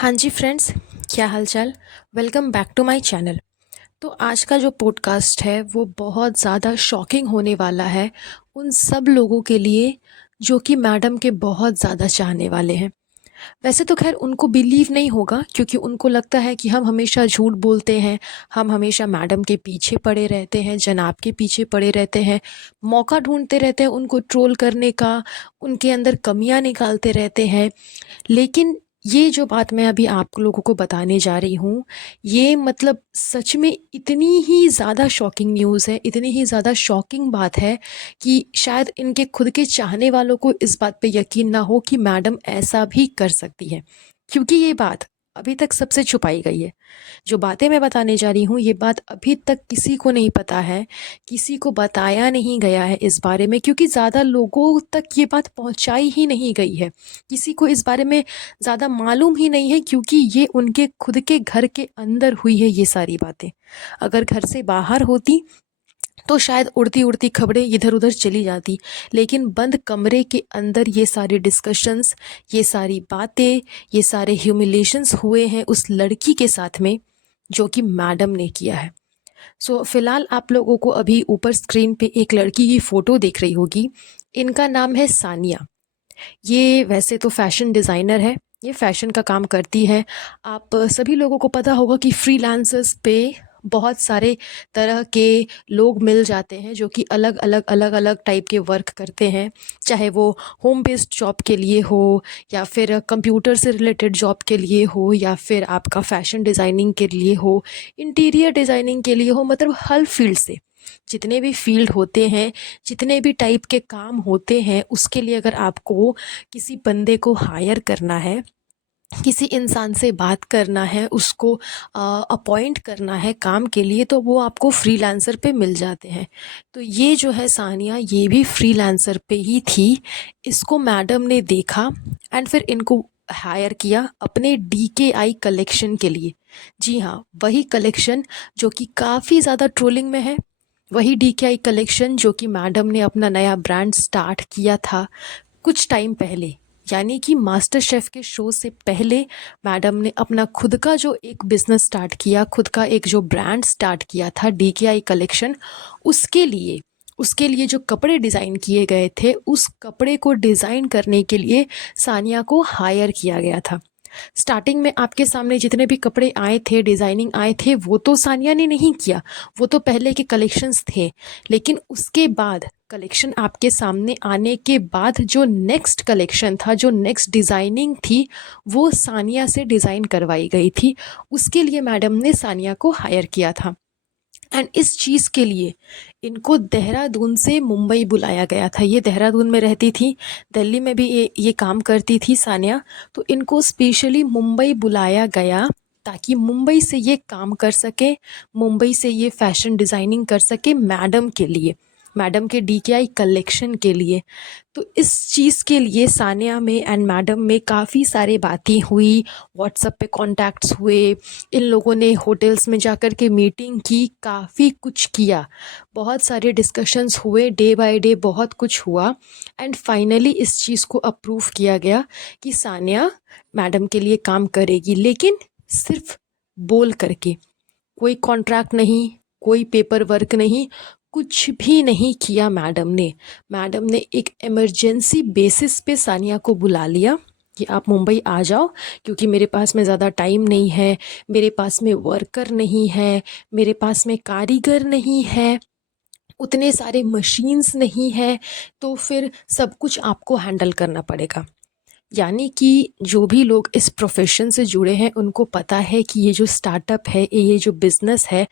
हाँ जी फ्रेंड्स, क्या हालचाल। Welcome back to my channel. तो आज का जो पॉडकास्ट है वो बहुत ज़्यादा शॉकिंग होने वाला है उन सब लोगों के लिए जो कि मैडम के बहुत ज़्यादा चाहने वाले हैं। वैसे तो खैर उनको बिलीव नहीं होगा क्योंकि उनको लगता है कि हम हमेशा झूठ बोलते हैं, हम हमेशा मैडम के पीछे पड़े रहते हैं, जनाब के पीछे पड़े रहते हैं, मौका ढूंढते रहते हैं उनको ट्रोल करने का, उनके अंदर कमियां निकालते रहते हैं। लेकिन ये जो बात मैं अभी आप लोगों को बताने जा रही हूँ, ये मतलब सच में इतनी ही ज़्यादा शॉकिंग न्यूज़ है, इतनी ही ज़्यादा शॉकिंग बात है कि शायद इनके खुद के चाहने वालों को इस बात पे यकीन ना हो कि मैडम ऐसा भी कर सकती है। क्योंकि ये बात अभी तक सबसे छुपाई गई है। जो बातें मैं बताने जा रही हूँ ये बात अभी तक किसी को नहीं पता है, किसी को बताया नहीं गया है इस बारे में, क्योंकि ज़्यादा लोगों तक ये बात पहुँचाई ही नहीं गई है। किसी को इस बारे में ज़्यादा मालूम ही नहीं है क्योंकि ये उनके खुद के घर के अंदर हुई है ये सारी बातें। अगर घर से बाहर होती तो शायद उड़ती उड़ती खबरें इधर उधर चली जाती, लेकिन बंद कमरे के अंदर ये सारी डिस्कशंस, ये सारी बातें, ये सारे ह्यूमिलेशंस हुए हैं उस लड़की के साथ में जो कि मैडम ने किया है। फिलहाल आप लोगों को अभी ऊपर स्क्रीन पे एक लड़की की फ़ोटो दिख रही होगी। इनका नाम है सानिया। ये वैसे तो फैशन डिज़ाइनर है, ये फैशन का काम करती है। आप सभी लोगों को पता होगा कि फ्रीलांसर्स पे बहुत सारे तरह के लोग मिल जाते हैं जो कि अलग अलग टाइप के वर्क करते हैं, चाहे वो होम बेस्ड जॉब के लिए हो, या फिर कंप्यूटर से रिलेटेड जॉब के लिए हो, या फिर आपका फैशन डिज़ाइनिंग के लिए हो, इंटीरियर डिज़ाइनिंग के लिए हो, मतलब हर फील्ड से जितने भी फील्ड होते हैं, जितने भी टाइप के काम होते हैं, उसके लिए अगर आपको किसी बंदे को हायर करना है, किसी इंसान से बात करना है, उसको अपॉइंट करना है काम के लिए, तो वो आपको फ्रीलांसर पे मिल जाते हैं। तो ये जो है सानिया, ये भी फ्रीलांसर पे ही थी। इसको मैडम ने देखा एंड फिर इनको हायर किया अपने DKI कलेक्शन के लिए। जी हाँ, वही कलेक्शन जो कि काफ़ी ज़्यादा ट्रोलिंग में है, वही DKI कलेक्शन जो कि मैडम ने अपना नया ब्रांड स्टार्ट किया था कुछ टाइम पहले, यानी कि मास्टर शेफ के शो से पहले मैडम ने अपना खुद का जो एक बिजनेस स्टार्ट किया, खुद का एक जो ब्रांड स्टार्ट किया था DKI कलेक्शन। उसके लिए उसके लिए जो कपड़े डिज़ाइन किए गए थे, उस कपड़े को डिज़ाइन करने के लिए सानिया को हायर किया गया था। स्टार्टिंग में आपके सामने जितने भी कपड़े आए थे, डिज़ाइनिंग आए थे, वो तो सानिया ने नहीं किया, वो तो पहले के कलेक्शंस थे। लेकिन उसके बाद कलेक्शन आपके सामने आने के बाद जो नेक्स्ट कलेक्शन था, जो नेक्स्ट डिज़ाइनिंग थी, वो सानिया से डिज़ाइन करवाई गई थी। उसके लिए मैडम ने सानिया को हायर किया था। एंड इस चीज़ के लिए इनको देहरादून से मुंबई बुलाया गया था। ये देहरादून में रहती थी, दिल्ली में भी ये काम करती थी सानिया। तो इनको स्पेशली मुंबई बुलाया गया ताकि मुंबई से ये काम कर सके, मुंबई से ये फैशन डिज़ाइनिंग कर सके मैडम के लिए, मैडम के DKI कलेक्शन के लिए। तो इस चीज़ के लिए सानिया में एंड मैडम में काफ़ी सारे बातें हुई, व्हाट्सएप पे कॉन्टैक्ट्स हुए, इन लोगों ने होटल्स में जाकर के मीटिंग की, काफ़ी कुछ किया, बहुत सारे डिस्कशंस हुए, डे बाय डे बहुत कुछ हुआ। एंड फाइनली इस चीज़ को अप्रूव किया गया कि सानिया मैडम के लिए काम करेगी, लेकिन सिर्फ बोल करके, कोई कॉन्ट्रैक्ट नहीं, कोई पेपर वर्क नहीं, कुछ भी नहीं किया मैडम ने। मैडम ने एक इमरजेंसी बेसिस पे सानिया को बुला लिया कि आप मुंबई आ जाओ, क्योंकि मेरे पास में ज़्यादा टाइम नहीं है, मेरे पास में वर्कर नहीं है, मेरे पास में कारीगर नहीं है, उतने सारे मशीन्स नहीं है, तो फिर सब कुछ आपको हैंडल करना पड़ेगा। यानी कि जो भी लोग इस प्रोफेशन से जुड़े हैं उनको पता है कि ये जो स्टार्टअप है, ये जो बिज़नेस है,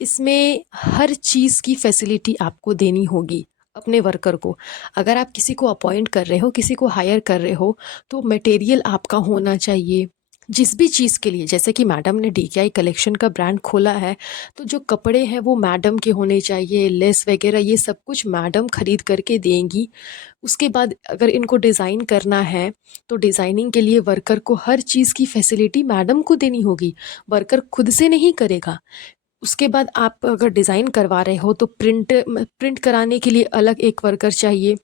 इसमें हर चीज़ की फैसिलिटी आपको देनी होगी अपने वर्कर को। अगर आप किसी को अपॉइंट कर रहे हो, किसी को हायर कर रहे हो, तो मटेरियल आपका होना चाहिए। जिस भी चीज़ के लिए, जैसे कि मैडम ने DKI कलेक्शन का ब्रांड खोला है, तो जो कपड़े हैं वो मैडम के होने चाहिए, लेस वगैरह ये सब कुछ मैडम खरीद करके देंगी। उसके बाद अगर इनको डिज़ाइन करना है तो डिज़ाइनिंग के लिए वर्कर को हर चीज़ की फैसिलिटी मैडम को देनी होगी, वर्कर खुद से नहीं करेगा। उसके बाद आप अगर डिज़ाइन करवा रहे हो तो प्रिंट कराने के लिए अलग एक वर्कर चाहिए,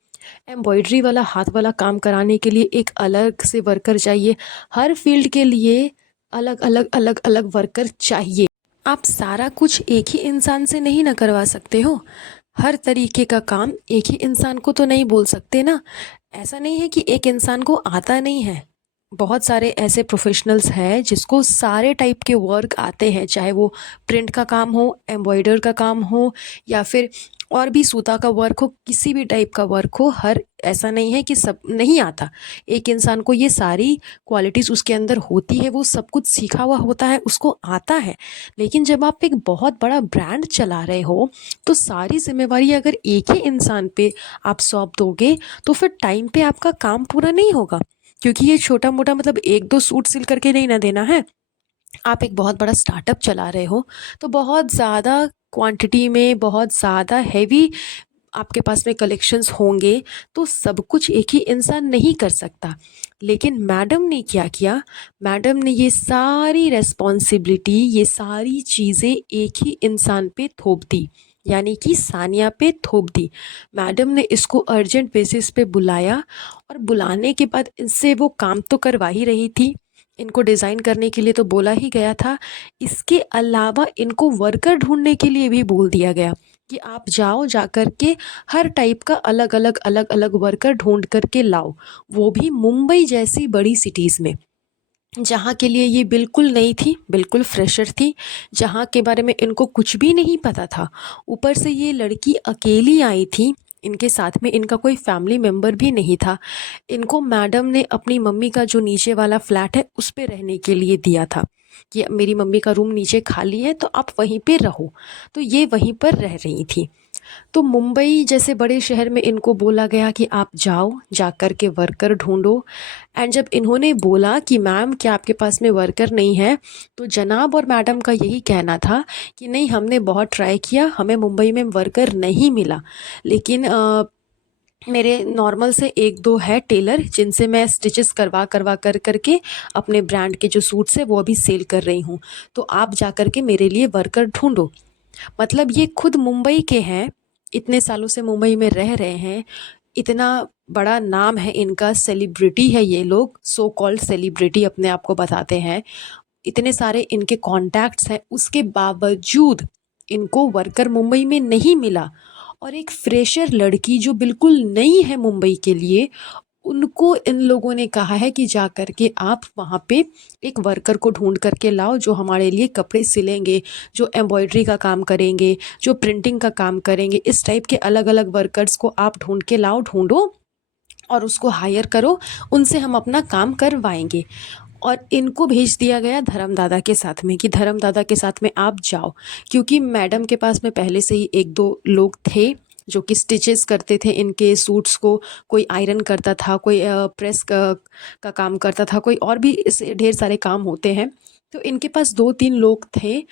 एम्ब्रॉयडरी वाला हाथ वाला काम कराने के लिए एक अलग से वर्कर चाहिए। हर फील्ड के लिए अलग अलग अलग अलग वर्कर चाहिए। आप सारा कुछ एक ही इंसान से नहीं ना करवा सकते हो। हर तरीके का काम एक ही इंसान को तो नहीं बोल सकते ना। ऐसा नहीं है कि एक इंसान को आता नहीं है। बहुत सारे ऐसे प्रोफेशनल्स हैं जिसको सारे टाइप के वर्क आते हैं, चाहे वो प्रिंट का काम हो, एम्ब्रॉयडर का काम हो, या फिर और भी सूता का वर्क हो, किसी भी टाइप का वर्क हो। हर ऐसा नहीं है कि सब नहीं आता। एक इंसान को ये सारी क्वालिटीज़ उसके अंदर होती है, वो सब कुछ सीखा हुआ होता है, उसको आता है। लेकिन जब आप एक बहुत बड़ा ब्रांड चला रहे हो, तो सारी जिम्मेवारी अगर एक ही इंसान पे आप सौंप दोगे, तो फिर टाइम पे आपका काम पूरा नहीं होगा। क्योंकि ये छोटा मोटा मतलब एक दो सूट सिल करके नहीं ना देना है। आप एक बहुत बड़ा स्टार्टअप चला रहे हो, तो बहुत ज़्यादा क्वांटिटी में, बहुत ज़्यादा हैवी आपके पास में कलेक्शंस होंगे, तो सब कुछ एक ही इंसान नहीं कर सकता। लेकिन मैडम ने क्या किया, मैडम ने ये सारी रेस्पॉन्सिबिलिटी, ये सारी चीज़ें एक ही इंसान पे थोप दी, यानी कि सानिया पे थोप दी। मैडम ने इसको अर्जेंट बेसिस पे बुलाया, और बुलाने के बाद इससे वो काम तो करवा ही रही थी, इनको डिज़ाइन करने के लिए तो बोला ही गया था। इसके अलावा इनको वर्कर ढूंढने के लिए भी बोल दिया गया कि आप जाओ, जा कर के हर टाइप का अलग अलग अलग अलग वर्कर ढूंढ करके लाओ, वो भी मुंबई जैसी बड़ी सिटीज़ में, जहाँ के लिए ये बिल्कुल नई थी, बिल्कुल फ्रेशर थी, जहाँ के बारे में इनको कुछ भी नहीं पता था। ऊपर से ये लड़की अकेली आई थी, इनके साथ में इनका कोई फैमिली मेम्बर भी नहीं था। इनको मैडम ने अपनी मम्मी का जो नीचे वाला फ्लैट है उस पे रहने के लिए दिया था, कि मेरी मम्मी का रूम नीचे खाली है, तो आप वहीं पे रहो। तो ये वहीं पर रह रही थी। तो मुंबई जैसे बड़े शहर में इनको बोला गया कि आप जाओ, जा कर के वर्कर ढूंढो। एंड जब इन्होंने बोला कि मैम क्या आपके पास में वर्कर नहीं है, तो जनाब और मैडम का यही कहना था कि नहीं, हमने बहुत ट्राई किया, हमें मुंबई में वर्कर नहीं मिला। लेकिन मेरे नॉर्मल से एक दो है टेलर, जिनसे मैं स्टिचेस करवा करवा कर करके अपने ब्रांड के जो सूट्स है वो अभी सेल कर रही हूँ। तो आप जा कर के मेरे लिए वर्कर ढूंढो। मतलब ये खुद मुंबई के हैं, इतने सालों से मुंबई में रह रहे हैं, इतना बड़ा नाम है इनका, सेलिब्रिटी है ये लोग, सो कॉल्ड सेलिब्रिटी अपने आप को बताते हैं। इतने सारे इनके कॉन्टैक्ट्स हैं, उसके बावजूद इनको वर्कर मुंबई में नहीं मिला। और एक फ्रेशर लड़की जो बिल्कुल नई है मुंबई के लिए, उनको इन लोगों ने कहा है कि जा कर के आप वहाँ पे एक वर्कर को ढूंढ करके लाओ, जो हमारे लिए कपड़े सिलेंगे, जो एम्ब्रॉयडरी का काम करेंगे, जो प्रिंटिंग का काम करेंगे, इस टाइप के अलग अलग वर्कर्स को आप ढूंढ के लाओ, ढूंढो और उसको हायर करो, उनसे हम अपना काम करवाएंगे। और इनको भेज दिया गया धर्मदादा के साथ में, कि धर्मदादा के साथ में आप जाओ। क्योंकि मैडम के पास में पहले से ही एक दो लोग थे जो कि स्टिचेस करते थे इनके सूट्स को। कोई आयरन करता था, कोई प्रेस का काम करता था, कोई और भी ऐसे ढेर सारे काम होते हैं। तो इनके पास दो तीन लोग थे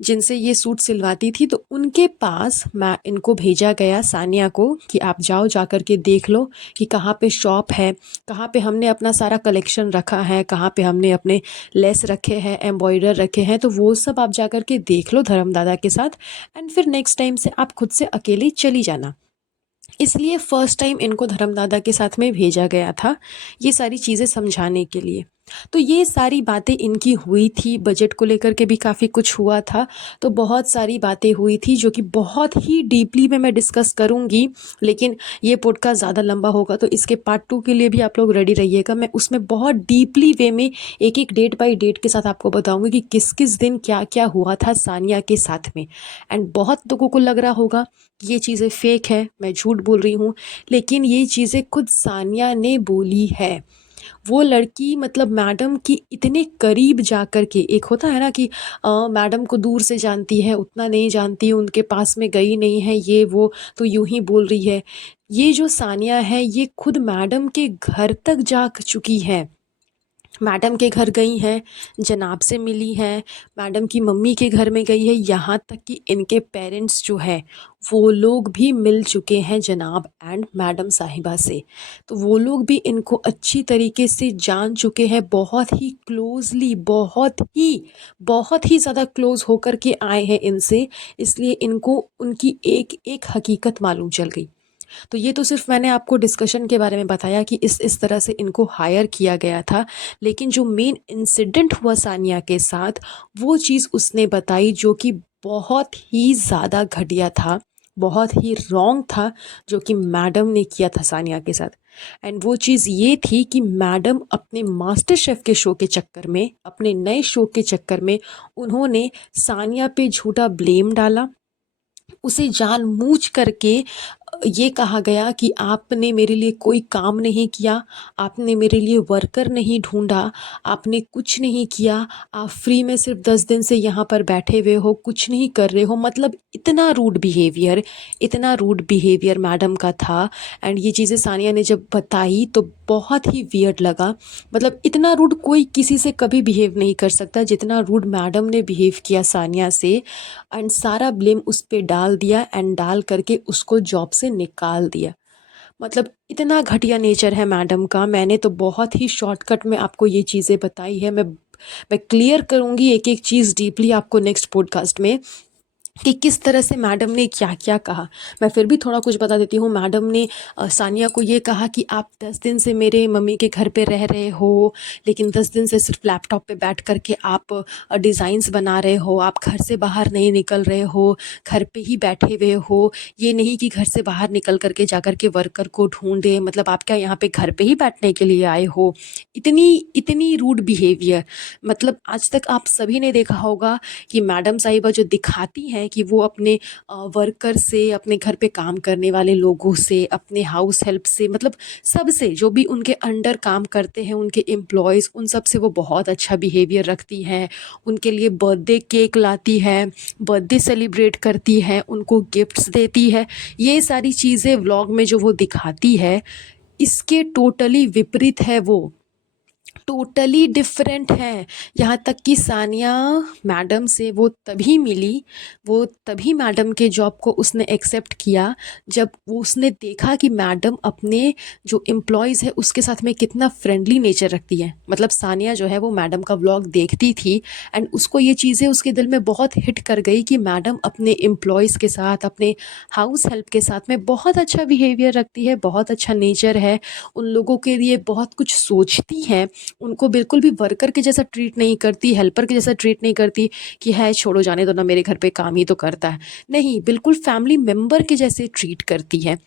जिनसे ये सूट सिलवाती थी। तो उनके पास मैं इनको भेजा गया, सानिया को, कि आप जाओ, जा कर के देख लो कि कहाँ पे शॉप है, कहाँ पे हमने अपना सारा कलेक्शन रखा है, कहाँ पे हमने अपने लेस रखे हैं, एम्ब्रॉयडर रखे हैं। तो वो सब आप जा कर के देख लो धर्मदादा के साथ, एंड फिर नेक्स्ट टाइम से आप खुद से अकेली चली जाना। इसलिए फ़र्स्ट टाइम इनको धर्मदादा के साथ में भेजा गया था, ये सारी चीज़ें समझाने के लिए। तो ये सारी बातें इनकी हुई थी, बजट को लेकर के भी काफ़ी कुछ हुआ था। तो बहुत सारी बातें हुई थी जो कि बहुत ही डीपली में मैं डिस्कस करूँगी, लेकिन ये पॉडकास्ट ज़्यादा लंबा होगा, तो इसके पार्ट 2 के लिए भी आप लोग रेडी रहिएगा। मैं उसमें बहुत डीपली वे में एक-एक डेट बाय डेट के साथ आपको बताऊँगी कि किस-किस दिन क्या-क्या हुआ था सानिया के साथ में। एंड बहुत लोगों को लग रहा होगा कि ये चीज़ें फ़ेक है, मैं झूठ बोल रही हूँ, लेकिन ये चीज़ें खुद सानिया ने बोली है। वो लड़की मतलब मैडम की इतने करीब जा कर के, एक होता है ना कि मैडम को दूर से जानती है, उतना नहीं जानती, उनके पास में गई नहीं है, ये वो, तो यूँ ही बोल रही है। ये जो सानिया है, ये खुद मैडम के घर तक जा चुकी है। मैडम के घर गई हैं, जनाब से मिली हैं, मैडम की मम्मी के घर में गई है, यहाँ तक कि इनके पेरेंट्स जो है वो लोग भी मिल चुके हैं जनाब एंड मैडम साहिबा से। तो वो लोग भी इनको अच्छी तरीके से जान चुके हैं, बहुत ही क्लोजली, बहुत ही ज़्यादा क्लोज होकर के आए हैं इनसे। इसलिए इनको उनकी एक एक हकीकत मालूम चल गई। तो ये तो सिर्फ मैंने आपको डिस्कशन के बारे में बताया कि इस तरह से इनको हायर किया गया था, लेकिन जो मेन इंसिडेंट हुआ सानिया के साथ, वो चीज़ उसने बताई जो कि बहुत ही ज़्यादा घटिया था, बहुत ही रॉन्ग था, जो कि मैडम ने किया था सानिया के साथ। एंड वो चीज़ ये थी कि मैडम अपने मास्टर शेफ़ के शो के चक्कर में, अपने नए शो के चक्कर में, उन्होंने सानिया पे झूठा ब्लेम डाला। उसे जानबूझ करके ये कहा गया कि आपने मेरे लिए कोई काम नहीं किया, आपने मेरे लिए वर्कर नहीं ढूँढा, आपने कुछ नहीं किया, आप फ्री में सिर्फ़ 10 दिन से यहाँ पर बैठे हुए हो, कुछ नहीं कर रहे हो। मतलब इतना रूड बिहेवियर मैडम का था। एंड ये चीज़ें सानिया ने जब बताई तो बहुत ही वियर्ड लगा। मतलब इतना रूड कोई किसी से कभी बिहेव नहीं कर सकता जितना रूड मैडम ने बिहेव किया सानिया से। एंड सारा ब्लेम उस पे डाल दिया एंड डाल करके उसको जॉब से निकाल दिया। मतलब इतना घटिया नेचर है मैडम का। मैंने तो बहुत ही शॉर्टकट में आपको ये चीज़ें बताई है। मैं क्लियर करूँगी एक एक चीज़ डीपली आपको नेक्स्ट पॉडकास्ट में कि किस तरह से मैडम ने क्या क्या कहा। मैं फिर भी थोड़ा कुछ बता देती हूँ। मैडम ने सानिया को ये कहा कि आप 10 दिन से मेरे मम्मी के घर पे रह रहे हो, लेकिन 10 दिन से सिर्फ लैपटॉप पे बैठ करके आप डिज़ाइंस बना रहे हो, आप घर से बाहर नहीं निकल रहे हो, घर पे ही बैठे हुए हो। ये नहीं कि घर से बाहर निकल करके जा कर के वर्कर को ढूंढे। मतलब आप क्या यहाँ पे घर पे ही बैठने के लिए आए हो? इतनी इतनी रूड बिहेवियर। मतलब आज तक आप सभी ने देखा होगा कि मैडम साहिबा जो दिखाती हैं कि वो अपने वर्कर से, अपने घर पे काम करने वाले लोगों से, अपने हाउस हेल्प से, मतलब सबसे जो भी उनके अंडर काम करते हैं, उनके एम्प्लॉयज़, उन सब से वो बहुत अच्छा बिहेवियर रखती हैं। उनके लिए बर्थडे केक लाती है, बर्थडे सेलिब्रेट करती है, उनको गिफ्ट्स देती है। ये सारी चीज़ें व्लॉग में जो वो दिखाती है, इसके टोटली विपरीत है वो, टोटली डिफरेंट है। यहाँ तक कि सानिया मैडम से वो तभी मिली, वो तभी मैडम के जॉब को उसने एक्सेप्ट किया जब वो उसने देखा कि मैडम अपने जो एम्प्लॉयज़ है उसके साथ में कितना फ्रेंडली नेचर रखती है। मतलब सानिया जो है वो मैडम का व्लॉग देखती थी एंड उसको ये चीज़ें उसके दिल में बहुत हिट कर गई कि मैडम अपने एम्प्लॉयज़ के साथ, अपने हाउस हेल्प के साथ में बहुत अच्छा बिहेवियर रखती है, बहुत अच्छा नेचर है, उन लोगों के लिए बहुत कुछ सोचती हैं। उनको बिल्कुल भी वर्कर के जैसा ट्रीट नहीं करती, हेल्पर के जैसा ट्रीट नहीं करती कि है छोड़ो जाने दो ना, मेरे घर पे काम ही तो करता है। नहीं, बिल्कुल फैमिली मेंबर के जैसे ट्रीट करती है।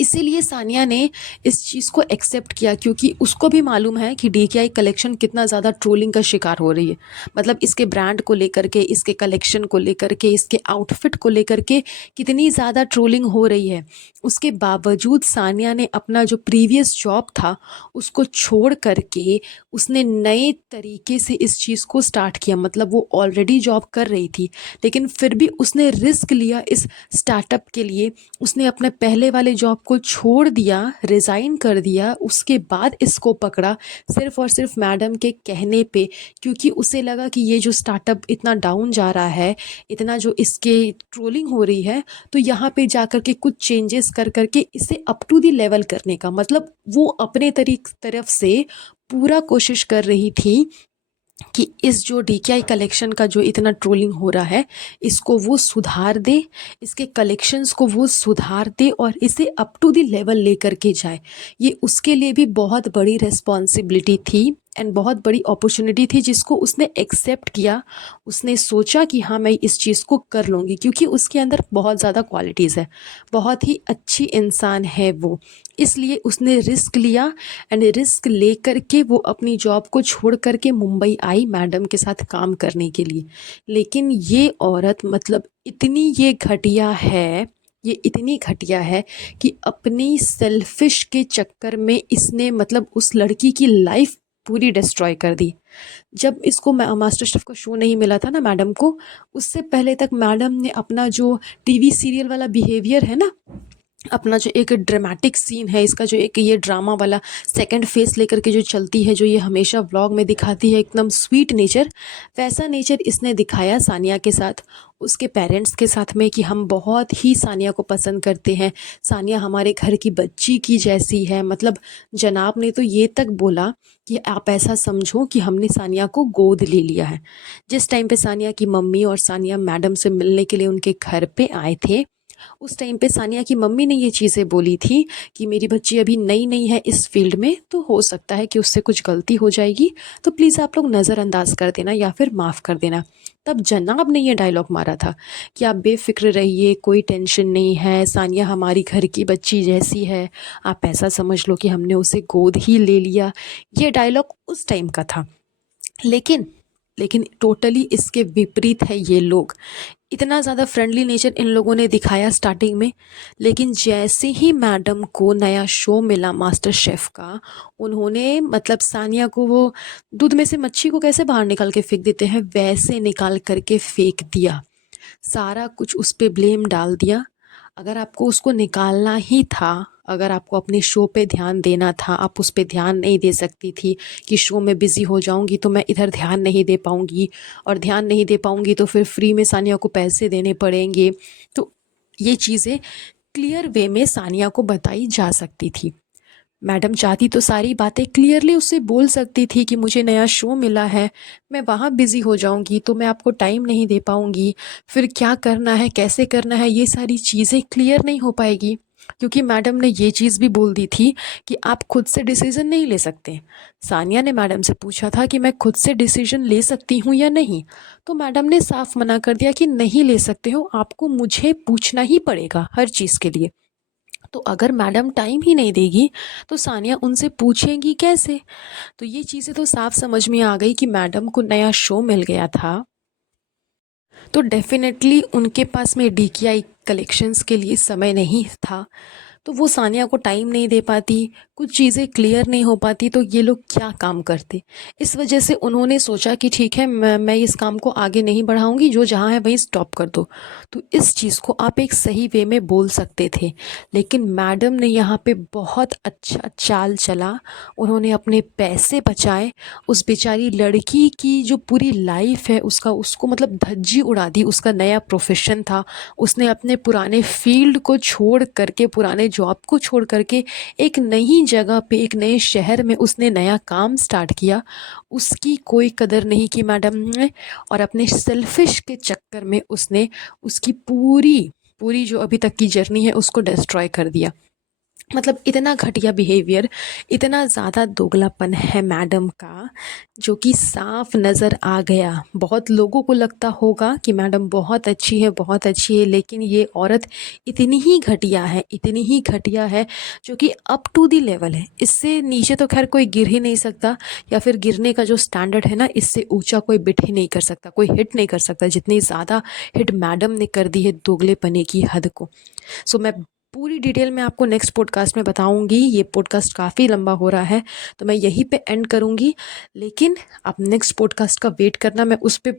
इसीलिए सानिया ने इस चीज़ को एक्सेप्ट किया क्योंकि उसको भी मालूम है कि डीकेआई कलेक्शन कितना ज़्यादा ट्रोलिंग का शिकार हो रही है। मतलब इसके ब्रांड को लेकर के, इसके कलेक्शन को लेकर के, इसके आउटफिट को लेकर के कितनी ज़्यादा ट्रोलिंग हो रही है। उसके बावजूद सानिया ने अपना जो प्रीवियस जॉब था उसको छोड़ करके उसने नए तरीके से इस चीज़ को स्टार्ट किया। मतलब वो ऑलरेडी जॉब कर रही थी, लेकिन फिर भी उसने रिस्क लिया इस स्टार्टअप के लिए। उसने अपने पहले वाले जॉब को छोड़ दिया, रिज़ाइन कर दिया, उसके बाद इसको पकड़ा सिर्फ़ और सिर्फ मैडम के कहने पे, क्योंकि उसे लगा कि ये जो स्टार्टअप इतना डाउन जा रहा है, इतना जो इसके ट्रोलिंग हो रही है, तो यहाँ पे जा कर के कुछ चेंजेस कर करके इसे अप टू द लेवल करने का, मतलब वो अपने तरफ से पूरा कोशिश कर रही थी कि इस जो डीकेआई कलेक्शन का जो इतना ट्रोलिंग हो रहा है, इसको वो सुधार दे, इसके कलेक्शंस को वो सुधार दे और इसे अप टू द लेवल लेकर के जाए। ये उसके लिए भी बहुत बड़ी रिस्पॉन्सिबिलिटी थी एंड बहुत बड़ी अपॉर्चुनिटी थी जिसको उसने एक्सेप्ट किया। उसने सोचा कि हाँ, मैं इस चीज़ को कर लूँगी, क्योंकि उसके अंदर बहुत ज़्यादा क्वालिटीज़ है, बहुत ही अच्छी इंसान है वो। इसलिए उसने रिस्क लिया एंड रिस्क लेकर के वो अपनी जॉब को छोड़ करके मुंबई आई मैडम के साथ काम करने के लिए। लेकिन ये औरत, मतलब इतनी ये घटिया है, ये इतनी घटिया है कि अपनी सेल्फिश के चक्कर में इसने, मतलब उस लड़की की लाइफ पूरी डिस्ट्रॉय कर दी। जब इसको मास्टर शेफ का शो नहीं मिला था ना मैडम को, उससे पहले तक मैडम ने अपना जो टीवी सीरियल वाला बिहेवियर है ना, अपना जो एक ड्रामेटिक सीन है, इसका जो एक ये ड्रामा वाला सेकंड फेस लेकर के जो चलती है, जो ये हमेशा व्लॉग में दिखाती है एकदम स्वीट नेचर, वैसा नेचर इसने दिखाया सानिया के साथ, उसके पेरेंट्स के साथ में कि हम बहुत ही सानिया को पसंद करते हैं, सानिया हमारे घर की बच्ची की जैसी है। मतलब जनाब ने तो ये तक बोला कि आप ऐसा समझो कि हमने सानिया को गोद ले लिया है। जिस टाइम पे सानिया की मम्मी और सानिया मैडम से मिलने के लिए उनके घर पे आए थे, उस टाइम पे सानिया की मम्मी ने ये चीज़ें बोली थी कि मेरी बच्ची अभी नई-नई है इस फ़ील्ड में, तो हो सकता है कि उससे कुछ गलती हो जाएगी, तो प्लीज़ आप लोग नज़रअंदाज़ कर देना या फिर माफ़ कर देना। तब जनाब ने ये डायलॉग मारा था कि आप बेफ़िक्र रहिए, कोई टेंशन नहीं है, सानिया हमारी घर की बच्ची जैसी है, आप ऐसा समझ लो कि हमने उसे गोद ही ले लिया। ये डायलॉग उस टाइम का था। लेकिन लेकिन टोटली इसके विपरीत है ये लोग। इतना ज़्यादा फ्रेंडली नेचर इन लोगों ने दिखाया स्टार्टिंग में, लेकिन जैसे ही मैडम को नया शो मिला मास्टर शेफ़ का, उन्होंने मतलब सानिया को वो दूध में से मच्छी को कैसे बाहर निकाल के फेंक देते हैं, वैसे निकाल कर के फेंक दिया। सारा कुछ उस पे ब्लेम डाल दिया। अगर आपको उसको निकालना ही था, अगर आपको अपने शो पे ध्यान देना था, आप उस पे ध्यान नहीं दे सकती थी कि शो में बिज़ी हो जाऊँगी तो मैं इधर ध्यान नहीं दे पाऊँगी, और ध्यान नहीं दे पाऊँगी तो फिर फ्री में सानिया को पैसे देने पड़ेंगे। तो ये चीज़ें क्लियर वे में सानिया को बताई जा सकती थी। मैडम चाहती तो सारी बातें क्लियरली उससे बोल सकती थी कि मुझे नया शो मिला है, मैं वहाँ बिज़ी हो जाऊँगी तो मैं आपको टाइम नहीं दे पाऊँगी, फिर क्या करना है, कैसे करना है, ये सारी चीज़ें क्लियर नहीं हो पाएगी। क्योंकि मैडम ने ये चीज़ भी बोल दी थी कि आप खुद से डिसीज़न नहीं ले सकते। सानिया ने मैडम से पूछा था कि मैं खुद से डिसीज़न ले सकती हूँ या नहीं? तो मैडम ने साफ मना कर दिया कि नहीं ले सकते हो, आपको मुझे पूछना ही पड़ेगा हर चीज़ के लिए। तो अगर मैडम टाइम ही नहीं देगी तो सानिया उनसे पूछेंगी कैसे? तो ये चीज़ें तो साफ समझ में आ गई कि मैडम को नया शो मिल गया था, तो डेफ़िनेटली उनके पास में डीकेआई कलेक्शंस के लिए समय नहीं था। तो वो सानिया को टाइम नहीं दे पाती, कुछ चीज़ें क्लियर नहीं हो पाती, तो ये लोग क्या काम करते। इस वजह से उन्होंने सोचा कि ठीक है, मैं इस काम को आगे नहीं बढ़ाऊँगी, जो जहाँ है वहीं स्टॉप कर दो। तो इस चीज़ को आप एक सही वे में बोल सकते थे, लेकिन मैडम ने यहाँ पे बहुत अच्छा चाल चला। उन्होंने अपने पैसे बचाए, उस बेचारी लड़की की जो पूरी लाइफ़ है उसका उसको मतलब धज्जी उड़ा दी। उसका नया प्रोफ़ेशन था, उसने अपने पुराने फ़ील्ड को छोड़ कर के, पुराने जॉब को छोड़ कर के एक नई जगह पे, एक नए शहर में उसने नया काम स्टार्ट किया। उसकी कोई कदर नहीं की मैडम ने, और अपने सेल्फ़िश के चक्कर में उसने उसकी पूरी जो अभी तक की जर्नी है उसको डिस्ट्रॉय कर दिया। मतलब इतना घटिया बिहेवियर, इतना ज़्यादा दोगलापन है मैडम का, जो कि साफ नज़र आ गया। बहुत लोगों को लगता होगा कि मैडम बहुत अच्छी है, बहुत अच्छी है, लेकिन ये औरत इतनी ही घटिया है जो कि अप टू दी लेवल है। इससे नीचे तो खैर कोई गिर ही नहीं सकता, या फिर गिरने का जो स्टैंडर्ड है ना, इससे ऊंचा कोई बिठ ही नहीं कर सकता, कोई हिट नहीं कर सकता जितनी ज़्यादा हिट मैडम ने कर दी है दोगलेपने की हद को। सो मैं पूरी डिटेल में आपको नेक्स्ट पॉडकास्ट में बताऊंगी। ये पॉडकास्ट काफ़ी लंबा हो रहा है, तो मैं यहीं पे एंड करूंगी, लेकिन आप नेक्स्ट पॉडकास्ट का वेट करना। मैं उस पर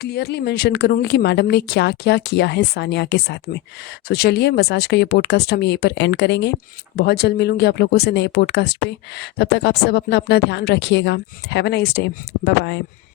क्लियरली मेंशन करूंगी कि मैडम ने क्या क्या किया है सानिया के साथ में। सो चलिए, बस आज का ये पॉडकास्ट हम यहीं पर एंड करेंगे। बहुत जल्द मिलूंगी आप लोगों से नए पॉडकास्ट पे। तब तक आप सब अपना अपना ध्यान रखिएगा। Have a nice day. Bye bye.